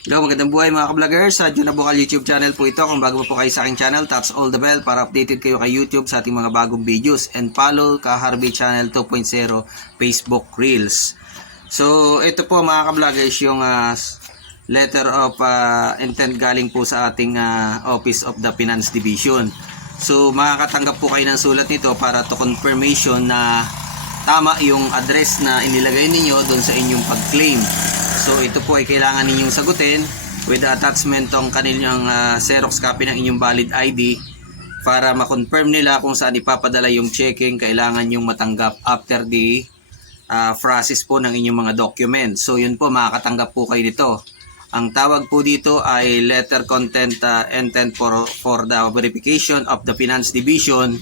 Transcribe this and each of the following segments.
Hello, magandang buhay mga ka-vloggers. Sa Juna Bukal YouTube channel po ito. Kung bago po kayo sa aking channel, taps all the bell para updated kayo kay YouTube sa ating mga bagong videos. And follow ka Harvey Channel 2.0 Facebook Reels. So, ito po mga ka-vloggers yung ah, letter of ah, intent galing po sa ating ah, Office of the Finance Division. So, makakatanggap po kayo ng sulat nito para to confirmation na tama yung address na inilagay ninyo doon sa inyong pag-claim. So ito po ay kailangan ninyong sagutin with the attachment tong kanilang ah, Xerox copy ng inyong valid ID para ma-confirm nila kung saan ipapadala yung checking kailangan yung matanggap after the ah, process po ng inyong mga documents. So yun po makakatanggap po kayo dito. Ang tawag po dito ay letter content ah, intent for, for the verification of the finance division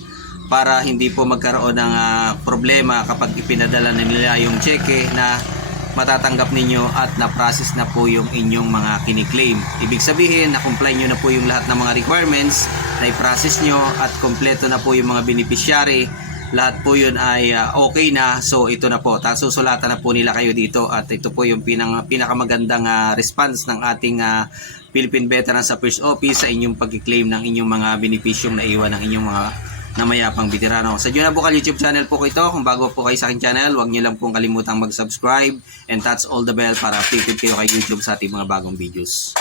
para hindi po magkaroon ng ah, problema kapag ipinadala na nila yung cheque na matatanggap ninyo at na-process na po yung inyong mga kiniklaim. Ibig sabihin, na-comply nyo na po yung lahat ng mga requirements, na-process nyo at kompleto na po yung mga beneficiary. Lahat po yun ay ah, okay na. So ito na po. Susulatan na po nila kayo dito at ito po yung pinang, pinakamagandang ah, response ng ating ah, Philippine Veterans Affairs Office sa inyong pag-claim ng inyong mga benepisyong naiwan ng inyong mga na mayapang veterano. Sa Juna Bukal YouTube channel po ko ito. Kung bago po kayo sa aking channel, huwag niyo lang pong kalimutang mag-subscribe and touch all the bell para updated kayo kay YouTube sa ating mga bagong videos.